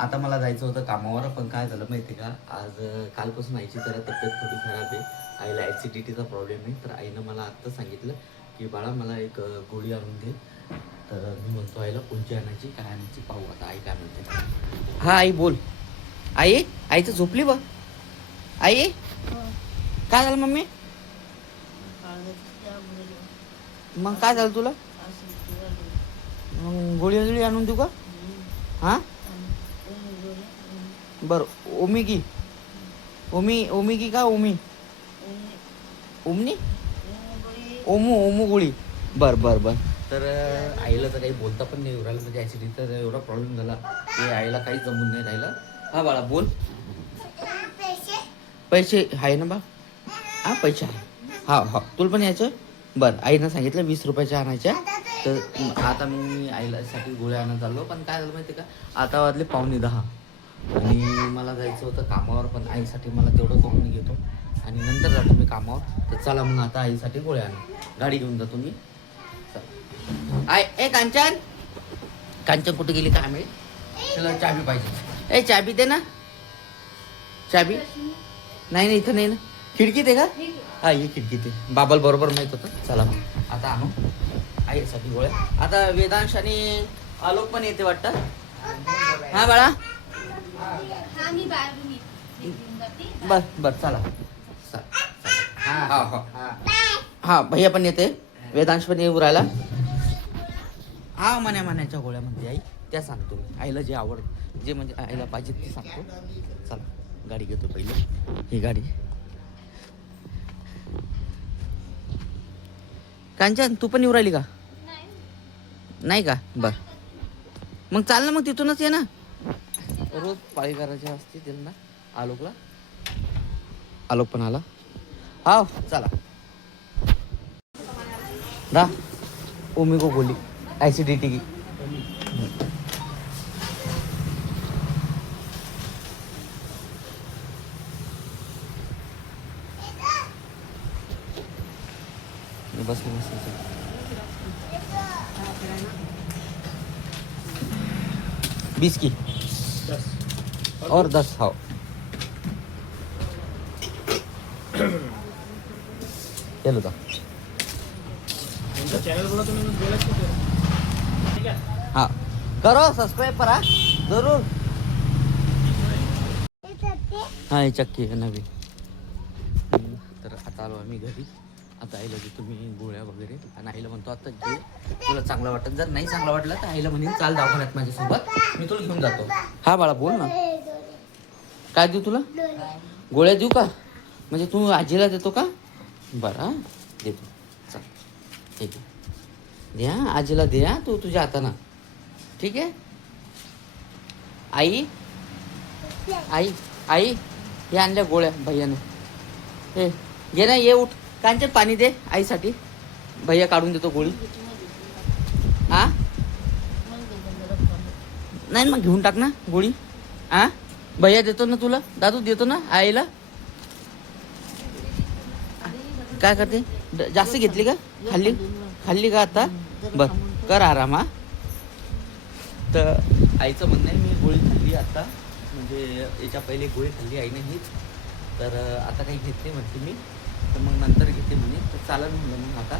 आता मला जायचं होतं कामावर, पण काय झालं माहिती आहे का, आज कालपासून आईची जरा तब्येत थोडी खराब आहे. आईला ॲसिडिटीचा प्रॉब्लेम आहे. तर आईनं मला आत्ता सांगितलं की बाळा मला एक गोळी आणून दे. तर मी म्हणतो आईला कोणची आणायची, काय आणायची, पाहू आता आई काय म्हणते. हा आई बोल. आई आई तर झोपली बघ. आई काय झालं मम्मी? मग काय झालं तुला? मग गोळी आणून देऊ का? हां बरं. ओमिगी ओमिगी का ओमी ओमनी ओमू गोळी. बर. तर आईला तर काही बोलता पण नाही राहिलं, म्हणजे ॲसिडिटीचा एवढा प्रॉब्लेम झाला की आईला काहीच जमून नाही राहिलं. हा बाळा बोल. पैसे आहे ना बा? हा पैसे आहे. हा तुला पण यायचं. बरं आईनं सांगितलं 20 रुपयाच्या आणायच्या. तर आता मी आईला साठी गोळ्या आणत चाललो, पण काय झालं माहिती का, आता वाजले 9:45 आणि मला जायचं होतं कामावर, पण आईसाठी मला तेवढं करून घेतो आणि नंतर जातो मी कामावर. तर चला मग आता आईसाठी गोळ्या आणू. गाडी घेऊन जातो मी. आय ए कांचन कुठे गेली काय माहिती. त्याला चाबी पाहिजे. ए चाबी दे ना. चाबी नाही इथं नाही ना. खिडकीत आहे का? हा ये खिडकीत आहे. बाबाल बरोबर माहित होतं. चला मग आता आणू आईसाठी गोळ्या. आता वेदांश आणि आलोक पण येते वाटतं. हा बाळा बर चला. हा भैया पण येते. वेदांश पण येऊ राहिला. हा मण्याच्या गोळ्या म्हणते आई, त्या सांगतो मी. आईला जे आवड जे म्हणजे आईला पाहिजे ते सांगतो. चला गाडी घेतो पहिले. ही गाडी. कांचन तू पण येऊ राहिली का? नाही का? बर मग चाल ना, मग तिथूनच ये ना. रोज पाळी करायची असते त्यांना. आलोक पण आला. हा चला. दा ओमी को गोली ॲसिडिटी की. बस 20 की और 10 हो. चलो का हाँ करो सब्सक्राइब करा जरूर. हाँ हे चक्की आहे नवी. तर आता आलो आम्ही घरी. आता आईला देतो मी गोळ्या वगैरे आणि आईला म्हणतो आता जे तुला चांगलं वाटत, जर नाही चांगलं वाटलं तर आईला म्हणेन चाल दवाखान्यात माझ्यासोबत, मी तुला घेऊन जातो. हा बाळा बोल ना. काय देऊ तुला? गोळ्या देऊ का? म्हणजे तू आजीला देतो का? बरं हा देतो. चल ठीक आहे. द्या आजीला द्या तू तुझ्या हातानं. ठीक आहे. आई आई आई हे आणल्या गोळ्या भैयाने. हे घे ना, ये उठ. कांचन पाणी दे आईसाठी. भैया काढून देतो गोळी. हा नाही मग घेऊन टाक ना गोळी. हा भैया देतो ना तुला. दादू देतो ना आईला. काय करते? जास्त घेतली का? खाल्ली का आता? बर कर आराम. हा तर आईचं म्हणणं आहे मी गोळी खाल्ली आता, म्हणजे याच्या पहिले गोळी खाल्ली आईने हीच. तर आता काही घेतली म्हणते मी, तर मग नंतर घेते म्हणे. तर चालेल म्हणलं मग आता.